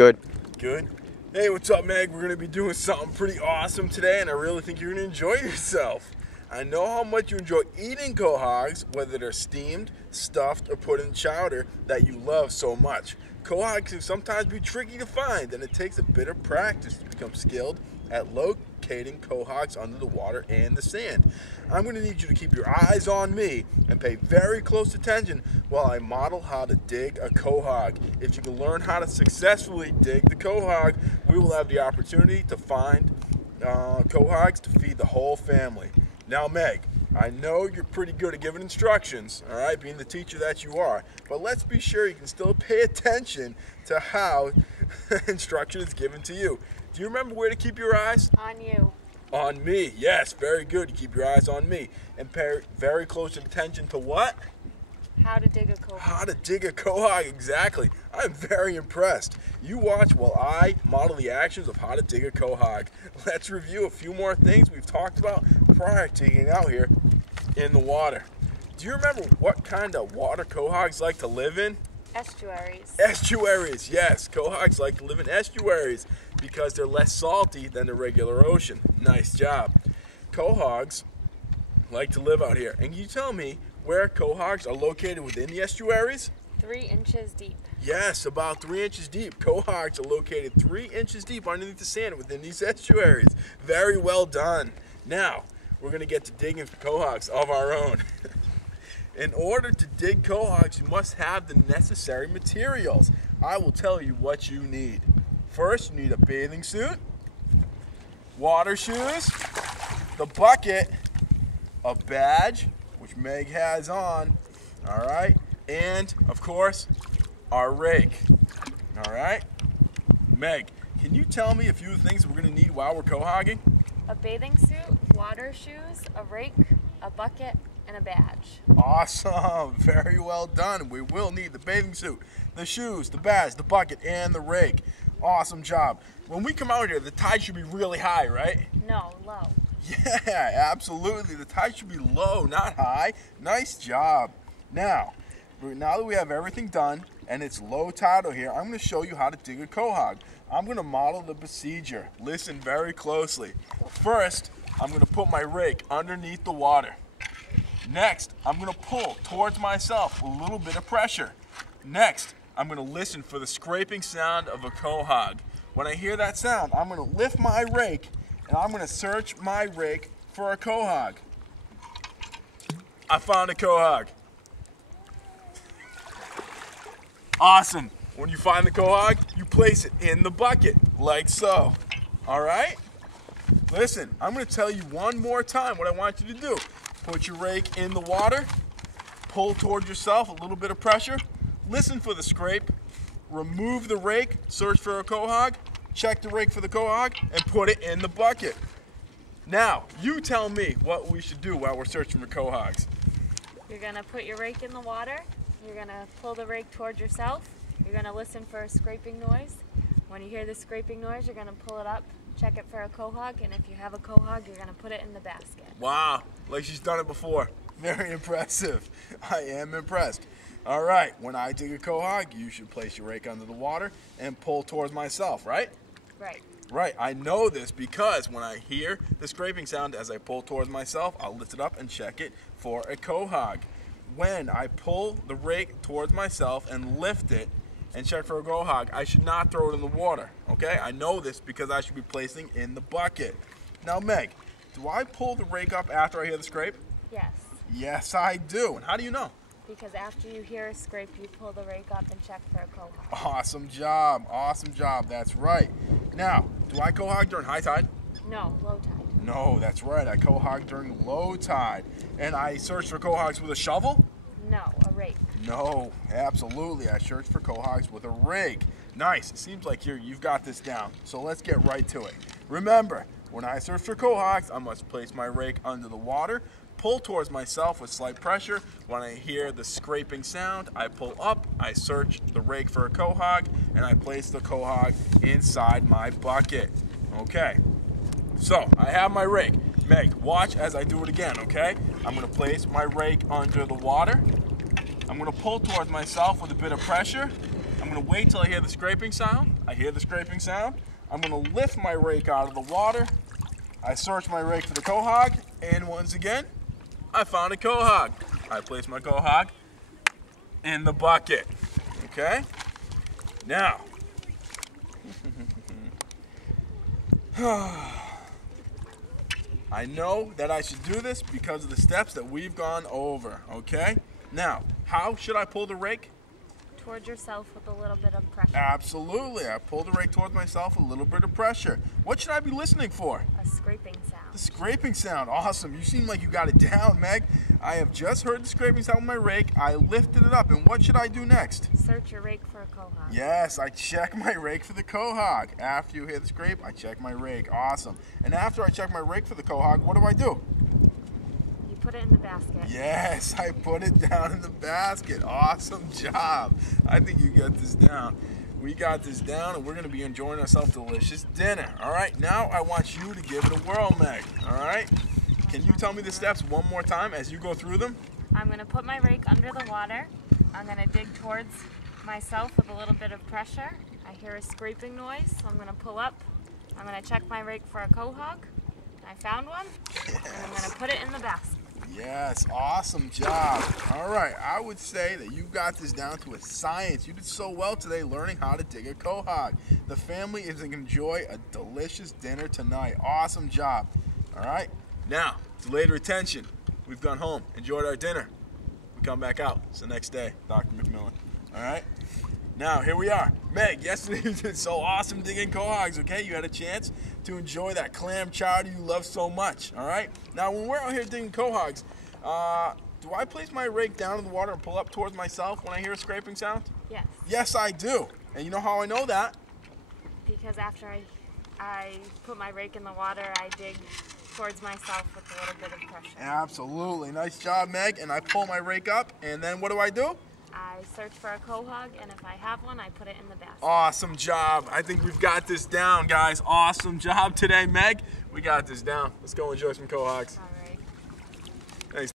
Good. Good. Hey, what's up, Meg? We're going to be doing something pretty awesome today, and I really think you're going to enjoy yourself. I know how much you enjoy eating quahogs, whether they're steamed, stuffed, or put in chowder, that you love so much. Quahogs can sometimes be tricky to find, and it takes a bit of practice to become skilled at locating quahogs under the water and the sand. I'm going to need you to keep your eyes on me and pay very close attention while I model how to dig a quahog. If you can learn how to successfully dig the quahog, we will have the opportunity to find quahogs to feed the whole family. Now, Meg, I know you're pretty good at giving instructions, all right, being the teacher that you are, but let's be sure you can still pay attention to how instruction is given to you. Do you remember where to keep your eyes? On you. On me, yes, very good. You keep your eyes on me. And pay very close attention to what? How to dig a quahog. How to dig a quahog, exactly. I'm very impressed. You watch while I model the actions of how to dig a quahog. Let's review a few more things we've talked about prior to getting out here in the water. Do you remember what kind of water quahogs like to live in? Estuaries. Estuaries, yes. Quahogs like to live in estuaries because they're less salty than the regular ocean. Nice job. Quahogs like to live out here. And can you tell me where quahogs are located within the estuaries? 3 inches deep. Yes, about 3 inches deep. Quahogs are located 3 inches deep underneath the sand within these estuaries. Very well done. Now, we're going to get to digging for quahogs of our own. In order to dig quahogs, you must have the necessary materials. I will tell you what you need. First, you need a bathing suit, water shoes, the bucket, a badge, which Meg has on, all right, and, of course, our rake, all right? Meg, can you tell me a few things we're going to need while we're quahogging? A bathing suit, water shoes, a rake, a bucket, and a badge. Awesome, very well done. We will need the bathing suit, the shoes, the badge, the bucket, and the rake. Awesome job. When we come out here, the tide should be really high, right? No, low. Yeah, absolutely. The tide should be low, not high. Nice job. Now that we have everything done and it's low tidal here, I'm going to show you how to dig a quahog. I'm going to model the procedure. Listen very closely. First, I'm going to put my rake underneath the water. Next, I'm going to pull towards myself a little bit of pressure. Next, I'm going to listen for the scraping sound of a quahog. When I hear that sound, I'm going to lift my rake and I'm going to search my rake for a quahog. I found a quahog. Awesome. When you find the quahog, you place it in the bucket, like so. All right? Listen, I'm going to tell you one more time what I want you to do. Put your rake in the water, pull towards yourself, a little bit of pressure, listen for the scrape, remove the rake, search for a quahog, check the rake for the quahog, and put it in the bucket. Now, you tell me what we should do while we're searching for quahogs. You're going to put your rake in the water. You're going to pull the rake towards yourself. You're going to listen for a scraping noise. When you hear the scraping noise, you're going to pull it up, check it for a quahog, and if you have a quahog, you're going to put it in the basket. Wow, like she's done it before. Very impressive. I am impressed. All right, when I dig a quahog, you should place your rake under the water and pull towards myself, right? Right. Right, I know this because when I hear the scraping sound as I pull towards myself, I'll lift it up and check it for a quahog. When I pull the rake towards myself and lift it and check for a quahog, I should not throw it in the water, okay? I know this because I should be placing in the bucket. Now, Meg, do I pull the rake up after I hear the scrape? Yes. Yes, I do. And how do you know? Because after you hear a scrape, you pull the rake up and check for a quahog. Awesome job. Awesome job. That's right. Now, do I quahog during high tide? No, low tide. No, that's right. I quahog during low tide. And I search for quahogs with a shovel? No, a rake. No, absolutely. I search for quahogs with a rake. Nice. It seems like you've got this down. So let's get right to it. Remember, when I search for quahogs, I must place my rake under the water, pull towards myself with slight pressure. When I hear the scraping sound, I pull up, I search the rake for a quahog, and I place the quahog inside my bucket. Okay, so I have my rake. Meg, watch as I do it again, okay? I'm gonna place my rake under the water. I'm gonna pull towards myself with a bit of pressure. I'm I'm going to wait till I hear the scraping sound. I hear the scraping sound. I'm going to lift my rake out of the water. I search my rake for the quahog, and once again, I found a quahog. I place my quahog in the bucket. Okay? Now, I know that I should do this because of the steps that we've gone over. Okay? Now, how should I pull the rake? Towards yourself with a little bit of pressure. Absolutely. I pull the rake towards myself with a little bit of pressure. What should I be listening for? A scraping sound. The scraping sound. Awesome. You seem like you got it down, Meg. I have just heard the scraping sound with my rake. I lifted it up. And what should I do next? Search your rake for a quahog. Yes, I check my rake for the quahog. After you hear the scrape, I check my rake. Awesome. And after I check my rake for the quahog, what do? Put it in the basket. Yes, I put it down in the basket. Awesome job. I think you got this down. We got this down, and we're going to be enjoying ourselves delicious dinner. All right, now I want you to give it a whirl, Meg. All right? Can you tell me the steps one more time as you go through them? I'm going to put my rake under the water. I'm going to dig towards myself with a little bit of pressure. I hear a scraping noise, so I'm going to pull up. I'm going to check my rake for a quahog. I found one, and I'm going to put it in the basket. Yes, awesome job. All right, I would say that you got this down to a science. You did so well today learning how to dig a quahog. The family is going to enjoy a delicious dinner tonight. Awesome job. All right, now, delayed retention. We've gone home, enjoyed our dinner. We come back out. It's the next day, Dr. McMillan. All right? Now, here we are. Meg, yesterday you did so awesome digging quahogs, okay? You had a chance to enjoy that clam chowder you love so much, all right? Now, when we're out here digging quahogs, do I place my rake down in the water and pull up towards myself when I hear a scraping sound? Yes. Yes, I do. And you know how I know that? Because after I put my rake in the water, I dig towards myself with a little bit of pressure. Absolutely. Nice job, Meg. And I pull my rake up, and then what do? I search for a quahog, and if I have one, I put it in the basket. Awesome job. I think we've got this down, guys. Awesome job today, Meg. We got this down. Let's go enjoy some quahogs. All right.